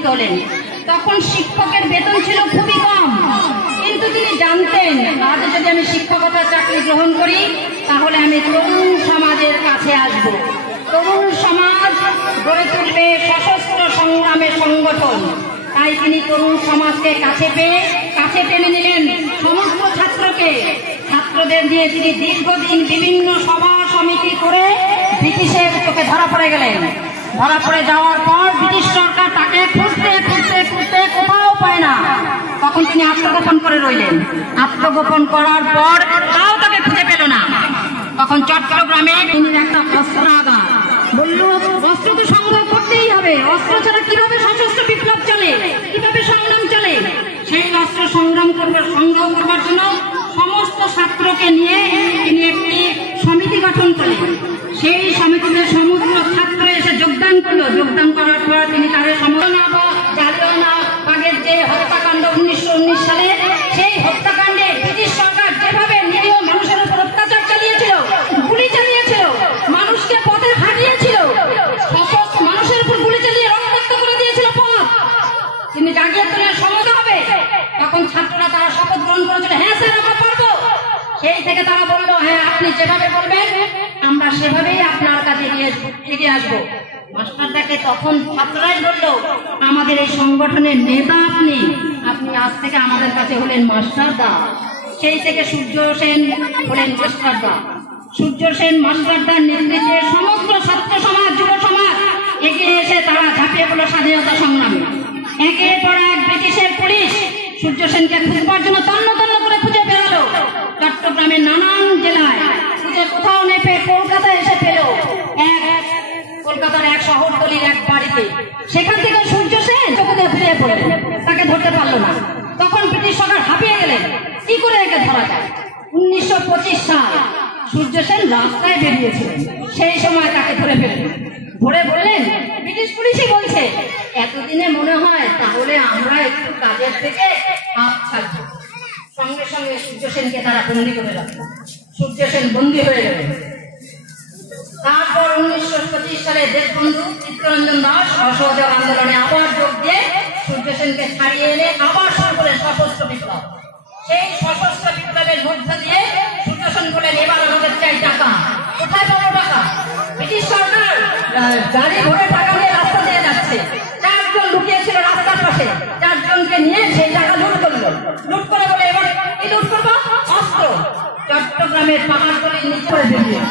নিযুক্ত হলেন। তখন শিক্ষকের বেতন ছিল খুবই কম, কিন্তু তিনি জানতেন আজ যদি আমি শিক্ষকতার চাকরি গ্রহণ করি তাহলে আমি তরুণ সমাজের কাছে আসব। তরুণ সমাজ গড়ে তুলবে সশস্ত্র সংগ্রামের সংগঠন। তাই তিনি তরুণ সমাজকে কাছে টেনে নিলেন সমস্ত ছাত্রকে। ছাত্রদের দিয়ে তিনি দীর্ঘদিন বিভিন্ন সভা সমিতি করে ব্রিটিশের চোখে ধরা পড়ে গেলেন। ধরা পড়ে যাওয়ার পর ব্রিটিশ সরকার তাকে খুঁজতে কোথাও পায় না। তখন তিনি আত্মগোপন করে রইলেন। আত্মগোপন করার পর তাও তাকে খুঁজে পেল না। তখন চট্টগ্রামে তিনি একটা অস্ত্রাগার বলল, অস্ত্র তো সংগ্রহ করতেই হবে, অস্ত্র ছাড়া কিভাবে সশস্ত্র বিপ্লব চলে, কিভাবে সংগ্রাম চলে। সেই অস্ত্র সংগ্রহ করবার জন্য সমস্ত ছাত্রকে নিয়ে তিনি একটি সমিতি গঠন করলেন। সেই সমিতিতে সমস্ত ছাত্র এসে যোগদান করলো। যোগদান করার পর তিনি তাদের জালিয়ানওয়ালাবাগের যে হত্যাকাণ্ড 1919 সালে, সেই হত্যাকাণ্ডে ব্রিটিশ সরকার যেভাবে নিরীহ মানুষের উপর অত্যাচার চালিয়েছিল, গুলি চালিয়েছিল, মানুষকে পথে হারিয়েছিল, মানুষের উপর গুলি চালিয়ে রক্তাক্ত করে দিয়েছিল পথ, তিনি জাগিয়ে তোলার সমস্যা হবে। তখন ছাত্ররা তারা শপথ গ্রহণ করেছিল, হ্যাঁ স্যার আমরা পারবো। সেই থেকে তারা বললো, হ্যাঁ আপনি যেভাবে বলবেন আমরা সেভাবেই আপনার কাছে এগিয়ে আসবো। মাস্টারদাকে তখন ছাত্ররাই বললো, আমাদের এই সংগঠনের নেতা আপনি আজ থেকে আমাদের কাছে হলেন মাস্টারদা। সেই থেকে সূর্য সেন হলেন মাস্টারদা। সূর্য সেন মাস্টারদার নেতৃত্বে সমস্ত ছাত্র সমাজ, যুব সমাজ এগিয়ে এসে তারা ঝাঁপিয়ে পড়ল স্বাধীনতা সংগ্রামে। একের পর এক ব্রিটিশের পুলিশ সূর্য সেনকে খুঁজবার জন্য তন্ন করে খুঁজে বেরোলো। চট্টগ্রামের নানান জেলায় খুঁজে কোথাও নেই পেয়ে কলকাতায় এসে পেল কলকাতার এক শহরতলির এক বাড়িতে। সেখান থেকে সূর্য সেন চোখে ফিরে পড়লেন, তাকে ধরতে পারলো না। তখন ব্রিটিশ সরকার হাঁপিয়ে গেলেন, কি করে একে ধরা যায়। 1925 সাল সূর্য সেন রাস্তায় বেরিয়েছিলেন, সেই সময় তাকে ধরে ফেললেন। ধরে বললেন, ব্রিটিশ পুলিশই বলছে এতদিনে মনে হয় তাহলে আমরা একটু কাজের থেকে হাত ছাড়বো। সঙ্গে সঙ্গে সূর্য সেনকে তারা বন্দী করে রাখলো। সূর্য সেন বন্দী হয়ে গেলেন। তারপর 1925 সালে দেশবন্ধু চিত্তরঞ্জন দাস অসহযোগ আন্দোলনে আবার যোগ দিয়ে সূর্য সেনকে ছাড়িয়ে এনে আবার শুরু করেন সশস্ত্র বিপ্লব। সেই সশস্ত্র বিপ্লবের মধ্য দিয়ে সূর্য সেন বলেন, এবার আমাদের চাই টাকা। কোথায় পাবো টাকা? ব্রিটিশ সরকার গাড়ি ভরে টাকা নিয়ে রাস্তা দিয়ে যাচ্ছে। 4 জন লুকিয়েছিল রাস্তার পাশে, 4 জনকে নিয়ে সেই টাকা লুট করলো। লুট করে বলে, এবার কি লুট করবো? অস্ত্র। চট্টগ্রামের পাহাড়তলির নিচে করে বেরিয়ে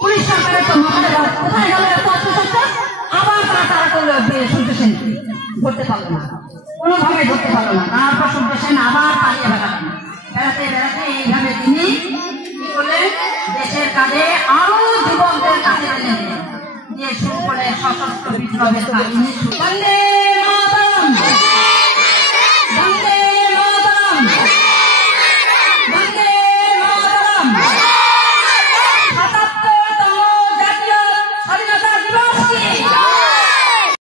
পুলিশ সরকারের তো মাথায় কোথায় গেল এত অস্ত্রশস্ত্র। আবার তারা করলো সূর্য সেনকে, ধরতে পারলো না, কোনোভাবে ধরতে পারলো না। তারপর সূর্য সেন আবার পালিয়ে বেড়াতে এইভাবে তিনি কি করলেন, দেশের কাজে আরো যুবকদের কাছে টেনে দিয়ে শুরু করে সশস্ত্র বিপ্লবের কাহিনী।